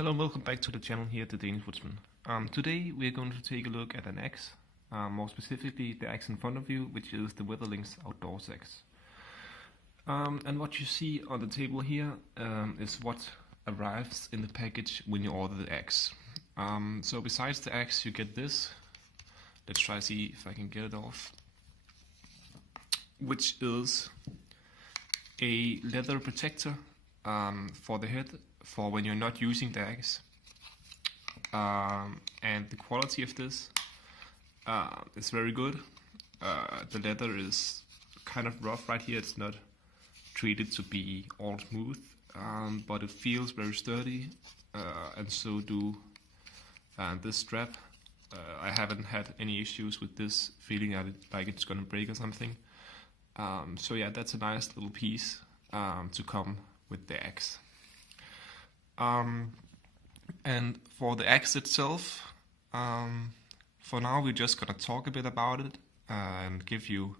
Hello and welcome back to the channel here at the Danish Woodsman. Today we're going to take a look at an axe, more specifically the axe in front of you, which is the Wetterlings Outdoors axe. And what you see on the table here is what arrives in the package when you order the axe. So besides the axe you get this. Let's try to see if I can get it off. Which is a leather protector for the head for when you're not using the axe. And the quality of this is very good. The leather is kind of rough right here. It's not treated to be all smooth, but it feels very sturdy, and so do this strap. I haven't had any issues with this feeling like it's gonna break or something. So yeah, that's a nice little piece to come with the axe. And for the axe itself, for now we're just gonna talk a bit about it and give you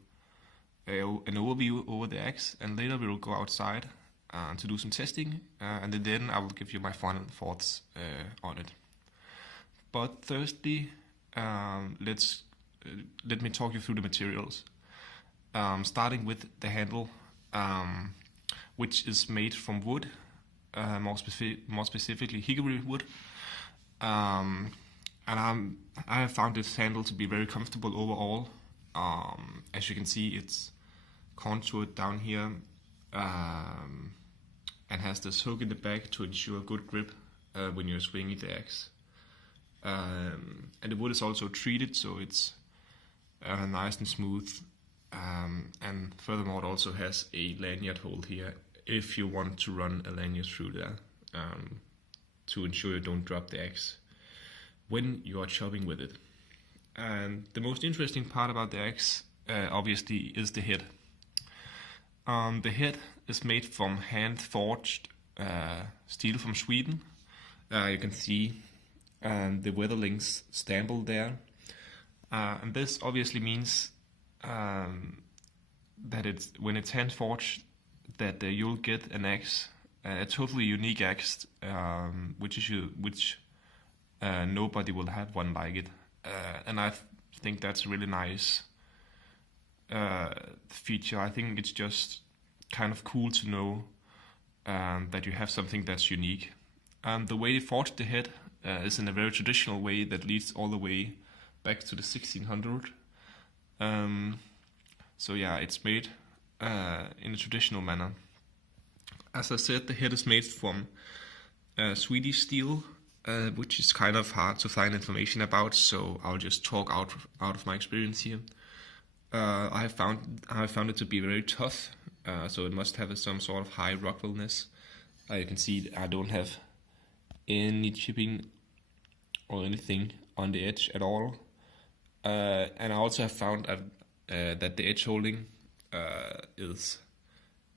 an overview over the axe, and later we will go outside to do some testing, and then I will give you my final thoughts on it. But thirdly, let me talk you through the materials. Starting with the handle, which is made from wood, more specifically hickory wood, and I have found this handle to be very comfortable overall. As you can see, it's contoured down here and has this hook in the back to ensure good grip when you're swinging the axe. And the wood is also treated, so it's nice and smooth. And furthermore, it also has a lanyard hole here if you want to run a lanyard through there to ensure you don't drop the axe when you are chopping with it. And the most interesting part about the axe obviously is the head. The head is made from hand-forged steel from Sweden. You can see the Wetterlings stamp there, and this obviously means that when it's hand forged, that you'll get an axe, a totally unique axe, which nobody will have one like it, and I think that's a really nice feature. I think it's just kind of cool to know that you have something that's unique. The way they forged the head is in a very traditional way that leads all the way back to the 1600s. So yeah, it's made in a traditional manner. As I said, the head is made from Swedish steel, which is kind of hard to find information about, so I'll just talk out of my experience here. I have found it to be very tough, so it must have some sort of high rockableness. You can see I don't have any chipping or anything on the edge at all. And I also have found that the edge holding is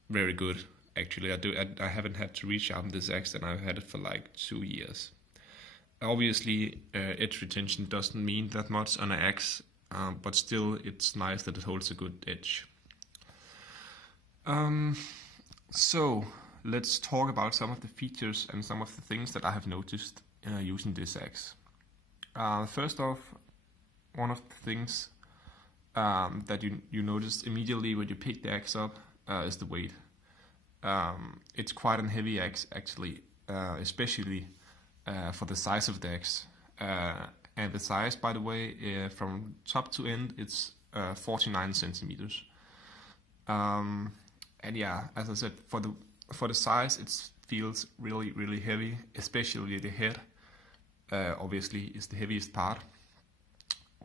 very good. Actually, I haven't had to resharpen this axe, and I've had it for like 2 years. Obviously, edge retention doesn't mean that much on an axe, but still, it's nice that it holds a good edge. So let's talk about some of the features and some of the things that I have noticed using this axe. First off, one of the things that you notice immediately when you pick the axe up is the weight. It's quite a heavy axe actually, especially for the size of the axe. And the size, by the way, from top to end, it's 49 centimeters. And yeah, as I said, for the size, it feels really heavy, especially the head. Obviously, is the heaviest part.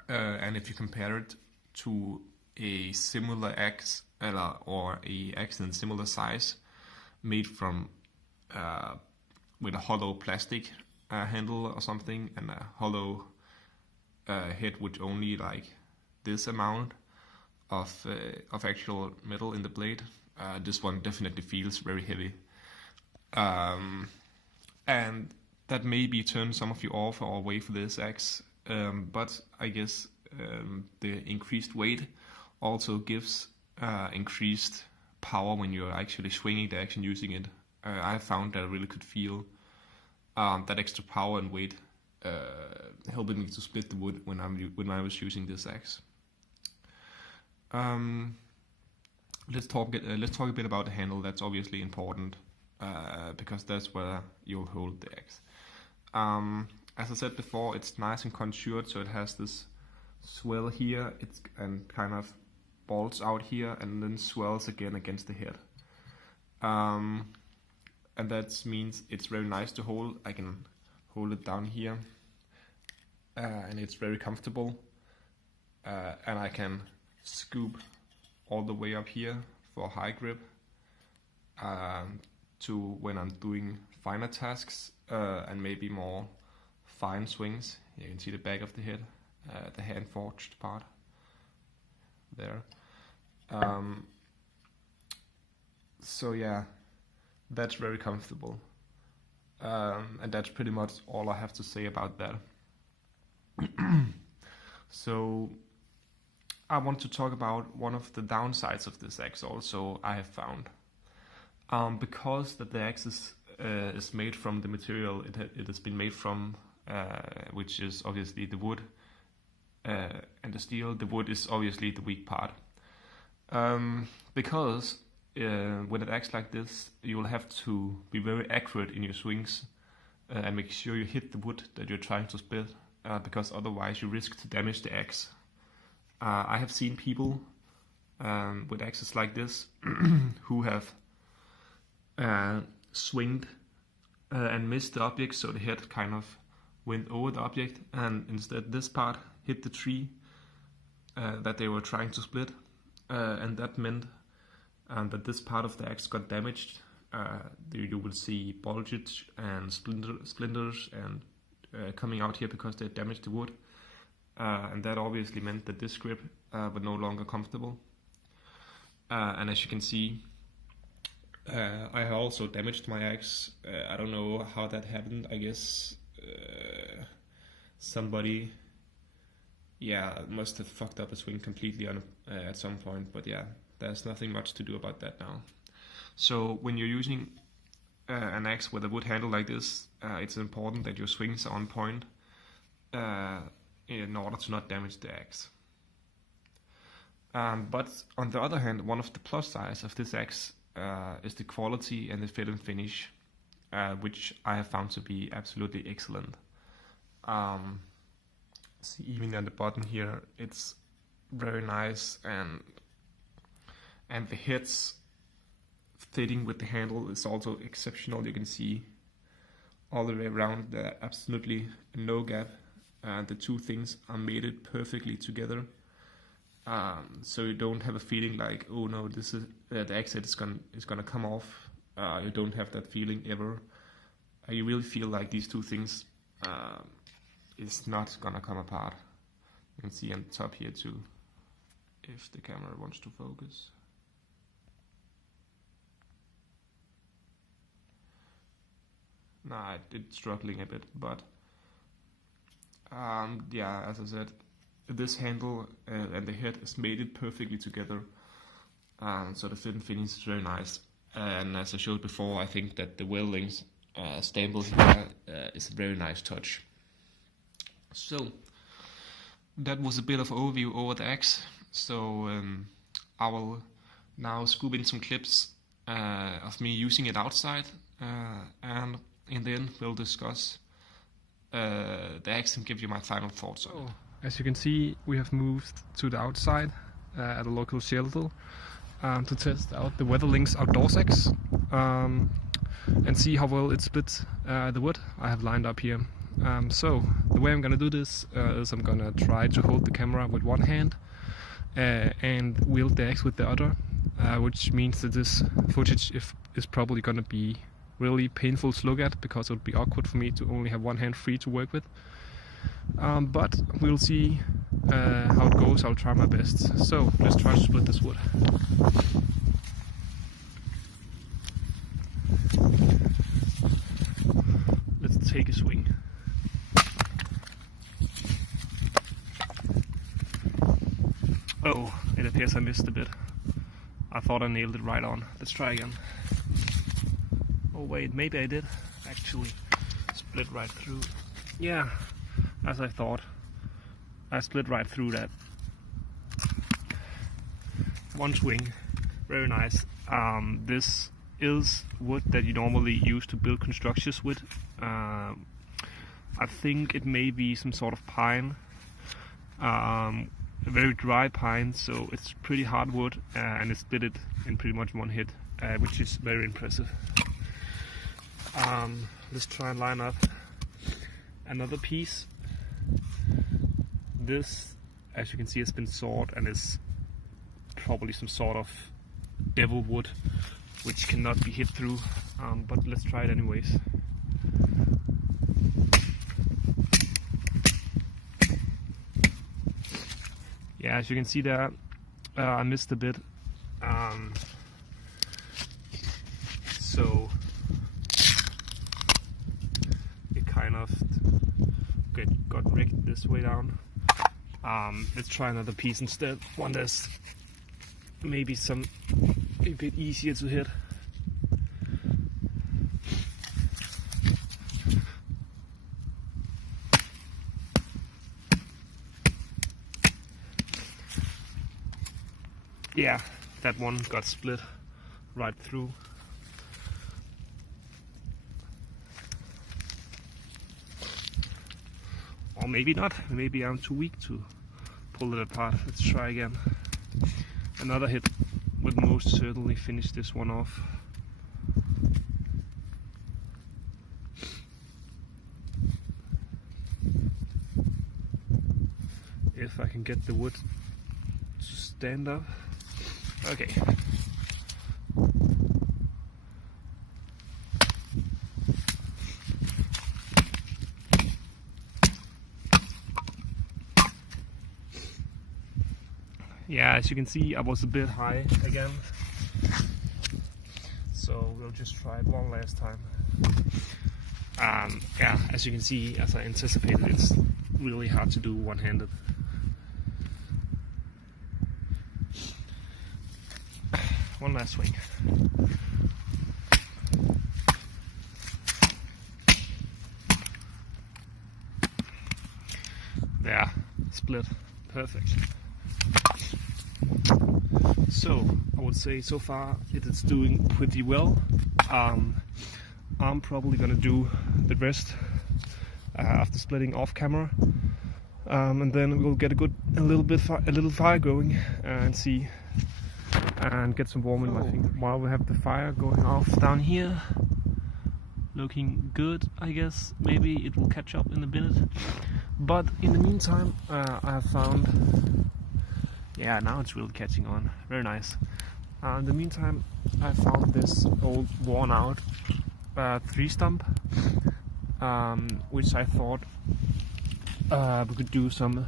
And if you compare it to a similar axe or a axe in similar size, made from with a hollow plastic handle or something, and a hollow head with only like this amount of actual metal in the blade, this one definitely feels very heavy, and that maybe turns some of you off or away for this axe. But I guess the increased weight also gives increased power when you're actually swinging the axe and using it. I found that I really could feel that extra power and weight helping me to split the wood when I was using this axe. Let's talk a bit about the handle. That's obviously important because that's where you'll hold the axe. As I said before, it's nice and contoured, so it has this swell here, and kind of balls out here, and then swells again against the head. And that means it's very nice to hold. I can hold it down here, and it's very comfortable. And I can scoop all the way up here for high grip to when I'm doing finer tasks and maybe more fine swings. You can see the back of the head, the hand forged part there. So yeah, that's very comfortable, and that's pretty much all I have to say about that. So I want to talk about one of the downsides of this axe also I have found. Because that the axe is made from the material it has been made from, which is obviously the wood and the steel. The wood is obviously the weak part. Because with an axe like this, you will have to be very accurate in your swings and make sure you hit the wood that you're trying to split, because otherwise you risk to damage the axe. I have seen people with axes like this who have swinged and missed the object, so the head kind of went over the object, and instead this part hit the tree that they were trying to split, and that meant that this part of the axe got damaged. You will see bulges and splinters and coming out here because they damaged the wood, and that obviously meant that this grip was no longer comfortable. And as you can see, I have also damaged my axe. I don't know how that happened. I guess somebody must have fucked up a swing completely at some point, but yeah, there's nothing much to do about that now. So when you're using an axe with a wood handle like this, it's important that your swings are on point in order to not damage the axe. But on the other hand, one of the plus sides of this axe is the quality and the fit and finish, which I have found to be absolutely excellent. See, even on the bottom here, it's very nice, and the heads fitting with the handle is also exceptional. You can see all the way around there, absolutely no gap, and the two things are mated perfectly together. So you don't have a feeling like, oh no, this is the axe head is gonna come off. You don't have that feeling ever. You really feel like these two things is not gonna come apart. You can see on the top here too, if the camera wants to focus. Nah, it's struggling a bit, but yeah, as I said, this handle and the head is mated perfectly together, so the fit and finish is very nice. And as I showed before, I think that the Wetterlings stample here is a very nice touch. So that was a bit of overview over the axe. So I will now scoop in some clips of me using it outside, and in the end we'll discuss the axe and give you my final thoughts on it. As you can see, we have moved to the outside at a local shelter to test out the Wetterlings outdoors axe and see how well it splits the wood I have lined up here. So the way I'm gonna do this is I'm gonna try to hold the camera with one hand and wield the axe with the other, which means that this footage is probably gonna be really painful to look at, because it would be awkward for me to only have one hand free to work with. But we'll see how it goes. I'll try my best. So let's try to split this wood. Let's take a swing. Oh, it appears I missed a bit. I thought I nailed it right on. Let's try again. Oh wait, maybe I did actually. Let's split right through. Yeah, as I thought. I split right through that. One swing, very nice. This is wood that you normally use to build constructions with. I think it may be some sort of pine, a very dry pine, so it's pretty hard wood, and it split it in pretty much one hit, which is very impressive. Let's try and line up another piece. This, as you can see, has been sawed and is probably some sort of devil wood which cannot be hit through, but let's try it anyways. Yeah, as you can see there, I missed a bit, so it kind of got rigged this way down. Let's try another piece instead, one that's maybe a bit easier to hit. Yeah, that one got split right through. Or maybe not, maybe I'm too weak to pull it apart. Let's try again. Another hit would most certainly finish this one off. If I can get the wood to stand up. Okay. Yeah, as you can see, I was a bit high again, so we'll just try it one last time. Yeah, as you can see, as I anticipated, it's really hard to do one-handed. One last swing. There, split, perfect. So, I would say so far it is doing pretty well. I'm probably gonna do the rest after splitting off camera, and then we'll get a little fire going and see and get some warm in my finger while we have the fire going off down here. Looking good, I guess. Maybe it will catch up in a minute, but in the meantime I have found, yeah, now it's really catching on, very nice. In the meantime I found this old worn out tree stump, which I thought we could do some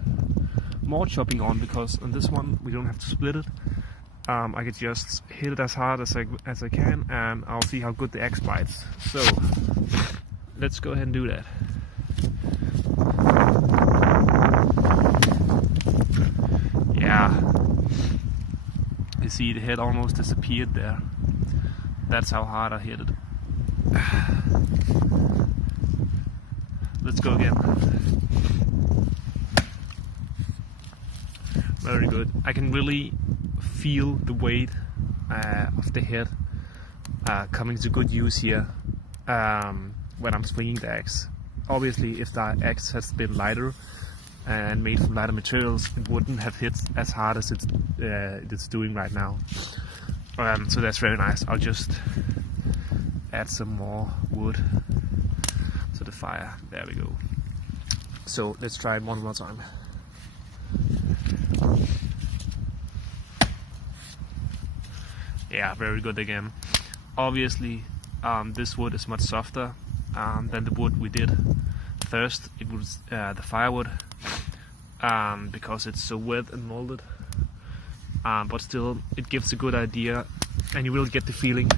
more chopping on, because on this one we don't have to split it. I could just hit it as hard as I can, and I'll see how good the axe bites. So let's go ahead and do that. Yeah, you see the head almost disappeared there. That's how hard I hit it. Let's go again. Very good. I can really feel the weight of the head coming to good use here when I'm swinging the axe. Obviously, if the axe has been lighter and made from lighter materials, it wouldn't have hit as hard as it's doing right now. So that's very nice. I'll just add some more wood to the fire. There we go. So let's try it one more time. Yeah, very good again. Obviously, this wood is much softer than the wood we did first. It was the firewood, because it's so wet and molded. But still, it gives a good idea, and you will get the feeling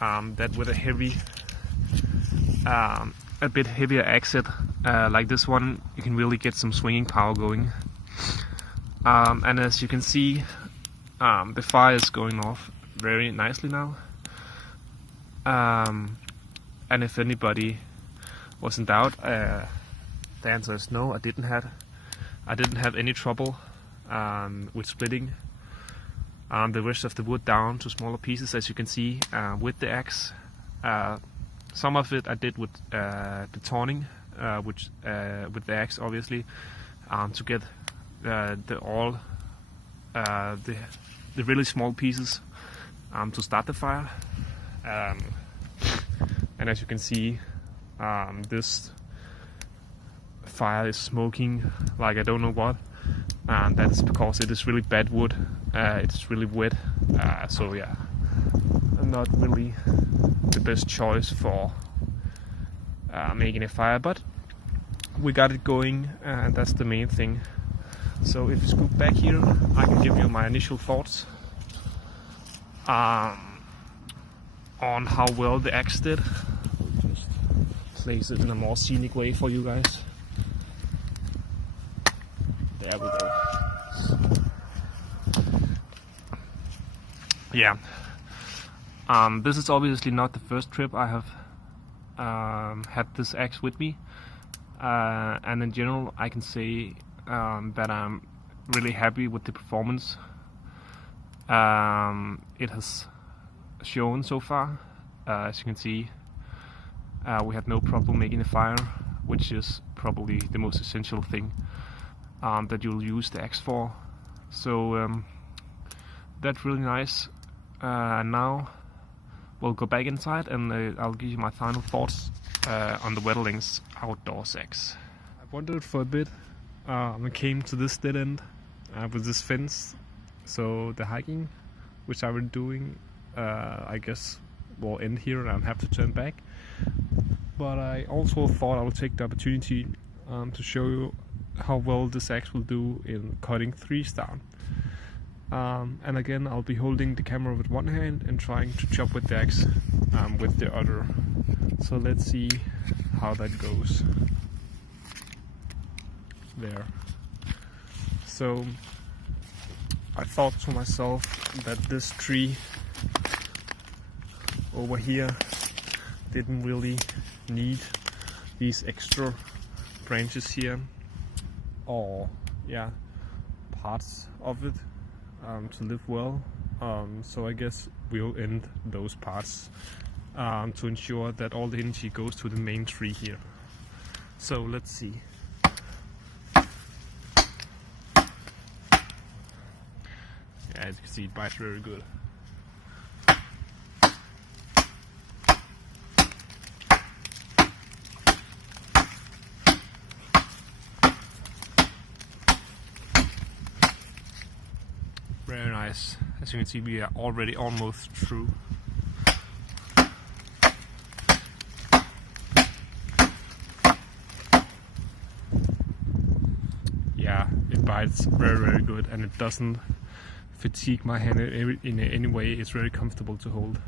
that with a heavy, a bit heavier axe head like this one, you can really get some swinging power going. And as you can see, the fire is going off very nicely now. And if anybody was in doubt, the answer is no. I didn't have any trouble with splitting the rest of the wood down to smaller pieces, as you can see, with the axe. Some of it I did with the turning, which with the axe, obviously, to get the really small pieces to start the fire. And as you can see, this fire is smoking like I don't know what, and that is because it is really bad wood. It's really wet, so yeah, not really the best choice for making a fire, but we got it going, and that's the main thing. So if you scoot back here, I can give you my initial thoughts on how well the axe did. We'll just place it in a more scenic way for you guys. There we go. Yeah. This is obviously not the first trip I have had this axe with me, and in general I can say that I'm really happy with the performance it has shown so far. As you can see, we had no problem making a fire, which is probably the most essential thing that you'll use the axe for. So that's really nice. And now we'll go back inside, and I'll give you my final thoughts on the Wetterlings outdoors axe. I wandered for a bit and came to this dead end with this fence. So the hiking, which I was doing, I guess will end here and I'll have to turn back. But I also thought I would take the opportunity to show you how well this axe will do in cutting trees down. And again, I'll be holding the camera with one hand and trying to chop with the axe with the other. So let's see how that goes. There. So I thought to myself that this tree over here didn't really need these extra branches here, or yeah, parts of it to live well. So I guess we'll end those parts to ensure that all the energy goes to the main tree here. So let's see. As you can see, it bites very good. Very nice. As you can see, we are already almost through. Yeah, it bites very, very good, and it doesn't fatigue my hand in any way. It's very comfortable to hold.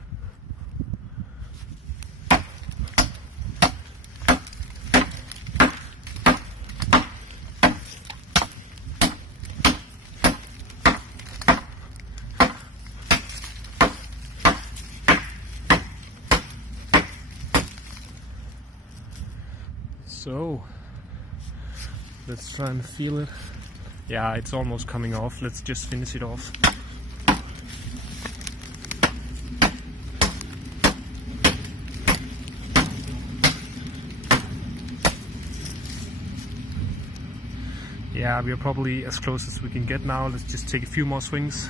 So let's try and feel it. Yeah, it's almost coming off. Let's just finish it off. Yeah, we are probably as close as we can get now. Let's just take a few more swings.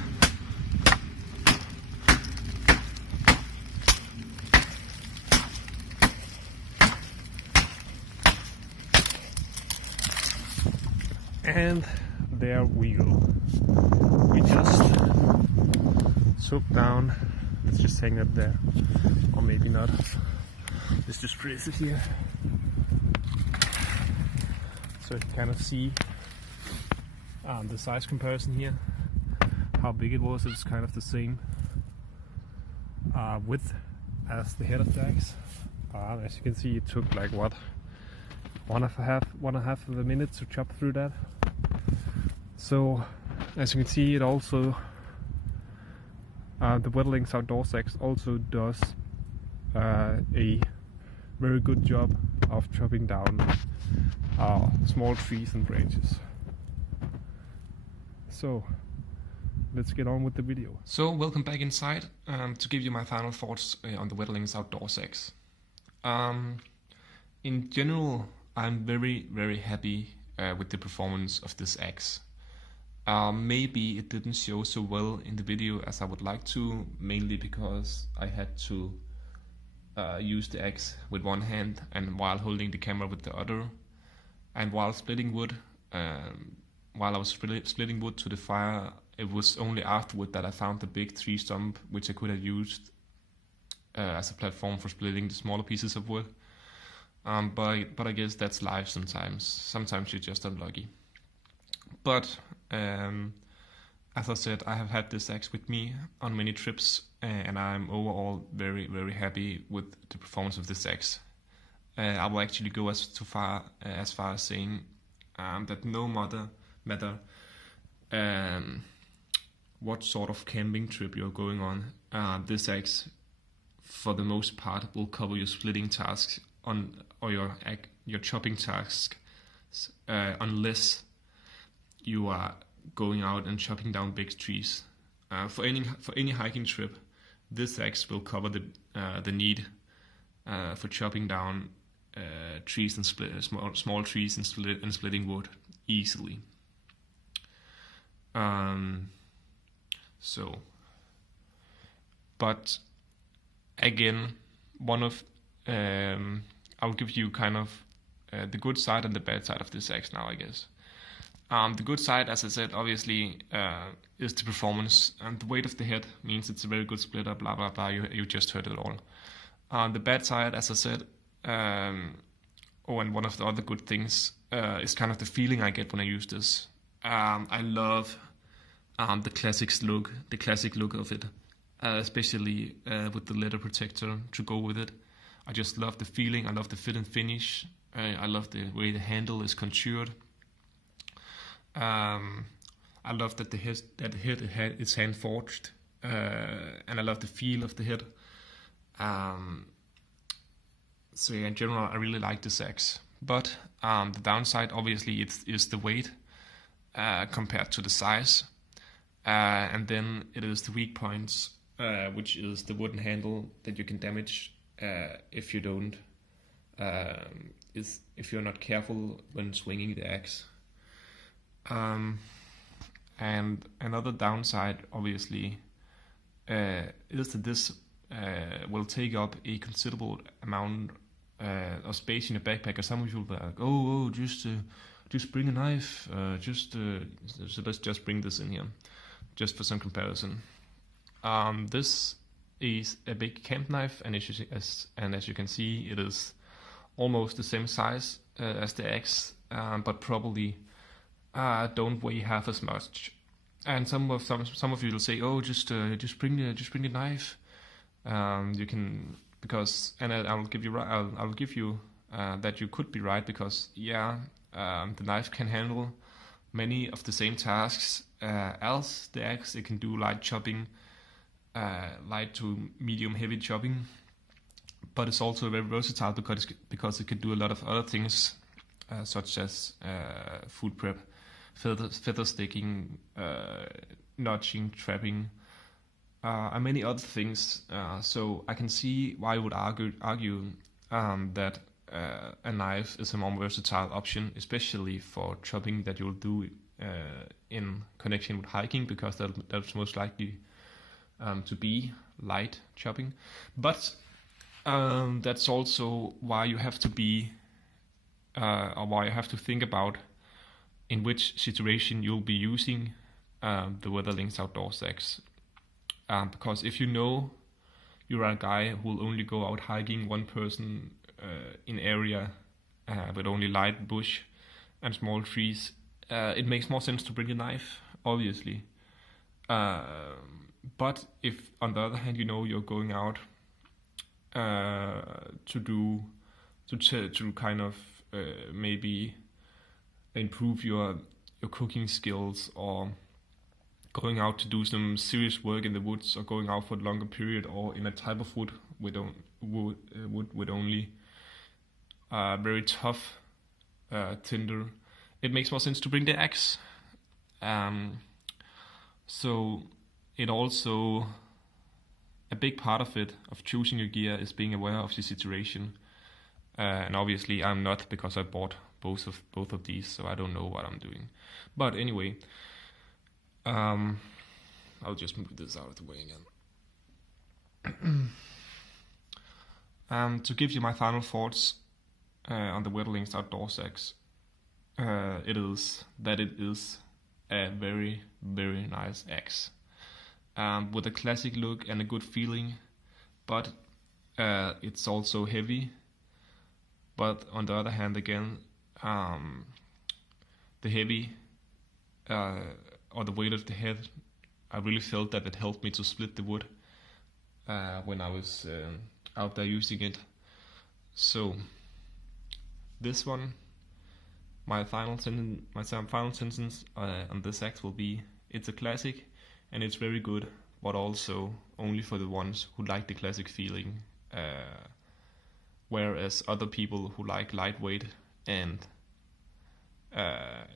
And there we go. We just swoop down. Let's just hang it there, or maybe not. Let's just place it here, so you can kind of see the size comparison here. How big it was. It's kind of the same width as the head of the axe. As you can see, it took like what, one and a half of a minute to chop through that. So as you can see, it also the Wetterlings outdoors axe also does a very good job of chopping down small trees and branches. So let's get on with the video. So welcome back inside to give you my final thoughts on the Wetterlings Outdoors Axe. In general, I'm very happy with the performance of this axe. Maybe it didn't show so well in the video as I would like to, mainly because I had to use the axe with one hand and while holding the camera with the other, and while splitting wood. While I was splitting wood to the fire, it was only afterward that I found the big tree stump, which I could have used as a platform for splitting the smaller pieces of wood. But I guess that's life sometimes. Sometimes you're just unlucky. But as I said, I have had this axe with me on many trips, and I'm overall very happy with the performance of this axe. I will actually go as far as saying that no matter what sort of camping trip you're going on, this axe for the most part will cover your splitting tasks or your chopping tasks, unless you are going out and chopping down big trees. For any hiking trip, this axe will cover the need for chopping down trees and small trees and splitting wood easily. But again, I'll give you kind of the good side and the bad side of this axe now, I guess. The good side, as I said, obviously, is the performance, and the weight of the head means it's a very good splitter, blah blah blah, you just heard it all. The bad side, as I said, and one of the other good things is kind of the feeling I get when I use this. I love the classic look of it, especially with the leather protector to go with it. I just love the feeling, I love the fit and finish, I love the way the handle is contoured. I love that the head is hand forged, and I love the feel of the head. So yeah, in general, I really like this axe. But the downside, obviously, is the weight compared to the size, and then it is the weak points, which is the wooden handle that you can damage if you don't, if you're not careful when swinging the axe. And another downside, obviously, is that this will take up a considerable amount of space in your backpack. Or some of you will be like, just bring a knife. So let's just bring this in here, just for some comparison. This is a big camp knife, and as you can see, it is almost the same size as the axe, but probably don't weigh half as much. And some of you will say, just bring the knife. You can, because, and I'll give you that you could be right, because the knife can handle many of the same tasks as the axe. It can do light chopping, light to medium heavy chopping, but it's also very versatile because it can do a lot of other things, such as food prep, feather sticking, notching, trapping, and many other things. So I can see why you would argue that a knife is a more versatile option, especially for chopping that you'll do in connection with hiking, because that's most likely to be light chopping. But that's also why you have to be, or why you have to think about in which situation you'll be using the Wetterlings Outdoors Axe. Because if you know you're a guy who will only go out hiking one person in area with only light bush and small trees, it makes more sense to bring a knife, obviously. But if, on the other hand, you know you're going out to kind of maybe improve your cooking skills, or going out to do some serious work in the woods, or going out for a longer period, or in a type of wood with only very tough tinder, it makes more sense to bring the axe. So it also, a big part of it, of choosing your gear, is being aware of the situation. And obviously I'm not, because I bought both of these, so I don't know what I'm doing. But anyway, I'll just move this out of the way again. To give you my final thoughts on the Wetterlings Outdoors axe, it is a very, very nice axe, with a classic look and a good feeling, but it's also heavy. But on the other hand, again, the heavy or the weight of the head, I really felt that it helped me to split the wood when I was out there using it. So this one, my final sentence on this axe will be: it's a classic, and it's very good, but also only for the ones who like the classic feeling. Whereas other people who like lightweight and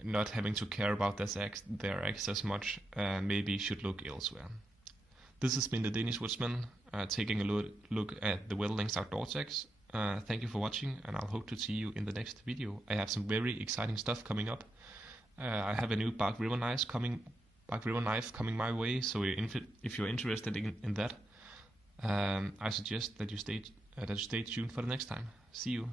not having to care about their axe as much, maybe should look elsewhere. This has been the Danish Woodsman, taking a look at the Wetterlings Outdoors axe. Thank you for watching, and I'll hope to see you in the next video. I have some very exciting stuff coming up. I have a new Bark River knife coming my way, so if you're interested in that, I suggest that you stay tuned for the next time. See you.